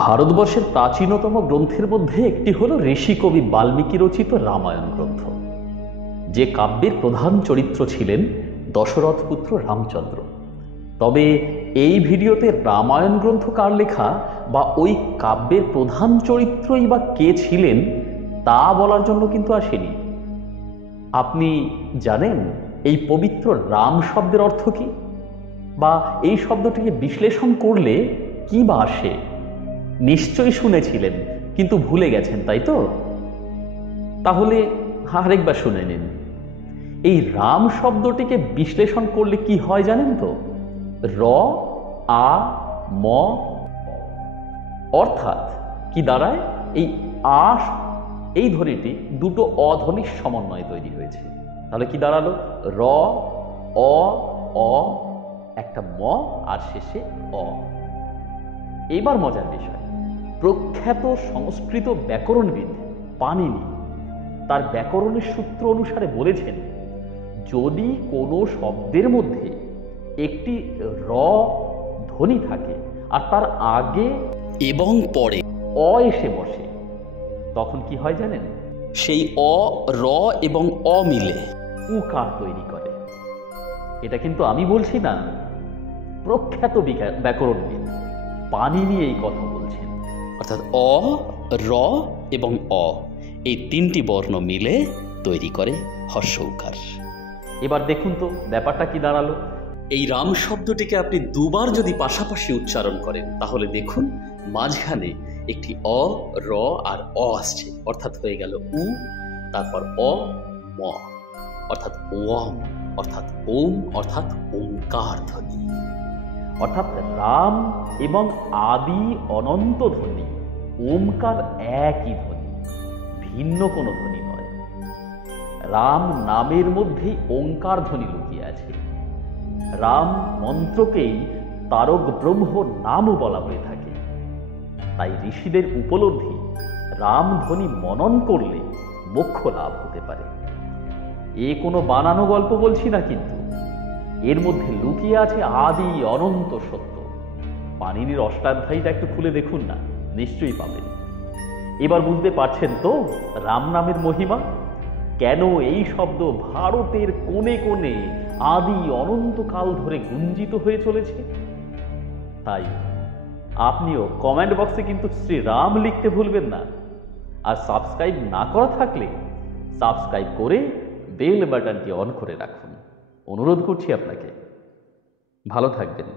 ভারতবর্ষের প্রাচীনতম গ্রন্থের মধ্যে একটি হল ঋষি কবি বাল্মীকি রচিত রামায়ণ গ্রন্থ, যে কাব্যের প্রধান চরিত্র ছিলেন দশরথ পুত্র রামচন্দ্র। তবে এই ভিডিওতে রামায়ণ গ্রন্থ কার লেখা বা ওই কাব্যের প্রধান চরিত্রই বা কে ছিলেন তা বলার জন্য কিন্তু আসেনি। আপনি জানেন এই পবিত্র রাম শব্দের অর্থ কি, বা এই শব্দটিকে বিশ্লেষণ করলে কি বা আসে? নিশ্চয়ই শুনেছিলেন, কিন্তু ভুলে গেছেন, তাই তো? তাহলে আরেকবার শুনে নিন। এই রাম শব্দটিকে বিশ্লেষণ করলে কি হয় জানেন তো? র আ ম, অর্থাৎ কি দাঁড়ায়? এই আ এই ধ্বনিটি দুটো অধ্বনির সমন্বয়ে তৈরি হয়েছে। তাহলে কি দাঁড়ালো? র অ অ, একটা ম আর শেষে অ। এবার মজার বিষয়, প্রখ্যাত সংস্কৃত ব্যাকরণবিদ পাণিনি তার ব্যাকরণের সূত্র অনুসারে বলেছেন, যদি কোনো শব্দের মধ্যে একটি র ধ্বনি থাকে আর তার আগে এবং পরে অ এসে বসে, তখন কি হয় জানেন? সেই অ, র এবং অ মিলে উকার তৈরি করে। এটা কিন্তু আমি বলছি না, প্রখ্যাত ব্যাকরণবিদ পাণিনি এই কথা বলছেন। অর্থাৎ অ, র এবং অ এই তিনটি বর্ণ মিলে তৈরি করে হর্ষ উকার। এবার দেখুন তো ব্যাপারটা কি দাঁড়ালো। এই রাম শব্দটিকে আপনি দুবার যদি পাশাপাশি উচ্চারণ করেন, তাহলে দেখুন মাঝখানে একটি অ, র আর অ আসছে, অর্থাৎ হয়ে গেল উ, তারপর অ ম, অর্থাৎ ওম, অর্থাৎ ওম, অর্থাৎ ওঙ্কার ধ্বনি। অর্থাৎ রাম এবং আদি অনন্ত ধ্বনি ওমকার একই ধ্বনি, ভিন্ন কোনো ধ্বনি নয়। রাম নামের মধ্যেই ওঙ্কার ধ্বনি লুকিয়ে আছে। রাম মন্ত্রকেই তারক ব্রহ্ম নামও বলা হয়ে থাকে। তাই ঋষিদের উপলব্ধি, রাম ধ্বনি মনন করলে মোক্ষ লাভ হতে পারে। এ কোনো বানানো গল্প বলছি না, কিন্তু এর মধ্যে লুকিয়ে আছে আদি অনন্ত সত্য। পাণিনির অষ্টাধ্যায়ীটা একটু খুলে দেখুন না, নিশ্চয়ই পাবেন। এবার বুঝতে পারছেন তো রাম নামের মহিমা, কেন এই শব্দ ভারতের কোণে কোণে আদি অনন্তকাল ধরে গুঞ্জিত হয়ে চলেছে। তাই আপনিও কমেন্ট বক্সে কিন্তু শ্রীরাম লিখতে ভুলবেন না। আর সাবস্ক্রাইব না করা থাকলে সাবস্ক্রাইব করে বেল বাটনটি অন করে রাখুন, অনুরোধ করছি আপনাকে। ভালো থাকবেন।